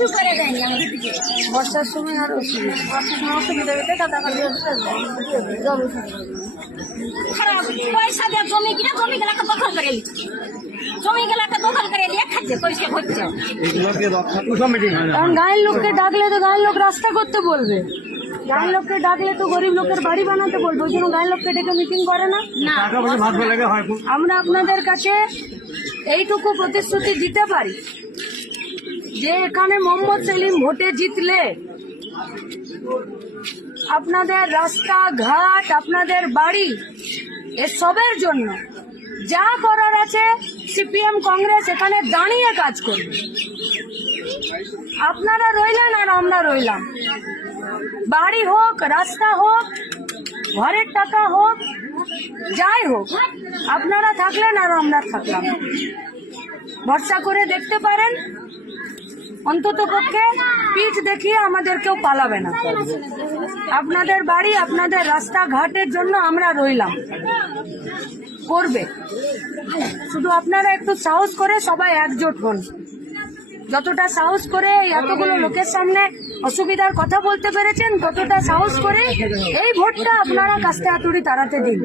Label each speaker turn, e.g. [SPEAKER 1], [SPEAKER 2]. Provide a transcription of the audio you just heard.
[SPEAKER 1] কিছু করে দেয়নি আমাদের দিকে।
[SPEAKER 2] বর্ষার সময় আর অসুবিধা
[SPEAKER 1] বর্ষার সময় হতে পয়সা দিয়ে জমি কিনে জমি গেলাকে দখল করে নিচ্ছে। জমি গেলাকে দখল করে নিয়ে খাচ্ছে পরিষ্কার হচ্ছে
[SPEAKER 2] কারণ গায়ের লোককে ডাকলে তো গায়ের লোক রাস্তা করতে বলবে। গায়ের লোককে ডাকলে তো গরিব লোকের বাড়ি বানাতে বলবে। ওই জন্য গায়ের লোককে ডেকে মিটিং করে না।
[SPEAKER 3] পয়সা হয়
[SPEAKER 2] আমরা আপনাদের কাছে এইটুকু প্রতিশ্রুতি দিতে পারি। যে এখানে মোহাম্মদ সেলিম ভোটে জিতলে, আপনাদের রাস্তা ঘাট আপনাদের বাড়ি এসবের জন্য। যা করার আছে, সিপিএম কংগ্রেস এখানে দাঁড়িয়ে কাজ করবে। আপনারা রইলেন আর আমরা রইলাম। বাড়ি হোক, রাস্তা হোক, ঘরের টাকা হোক, যাই হোক, আপনারা থাকলেন আর আমরা থাকলাম। ভরসা করে দেখতে পারেন অন্তত পক্ষে পিচ দেখিয়ে আমাদের কেউ পালাবে না। আপনাদের বাড়ি, আপনাদের রাস্তা ঘাটের জন্য আমরা রইলাম। করবে। শুধু আপনারা একটু সাহস করে সবাই একজোট হন। যতটা সাহস করে এতগুলো লোকের সামনে অসুবিধার কথা বলতে পেরেছেন, ততটা সাহস করে এই ভোটটা আপনারা কাস্তে হাতুড়ি তাড়াতে দিন।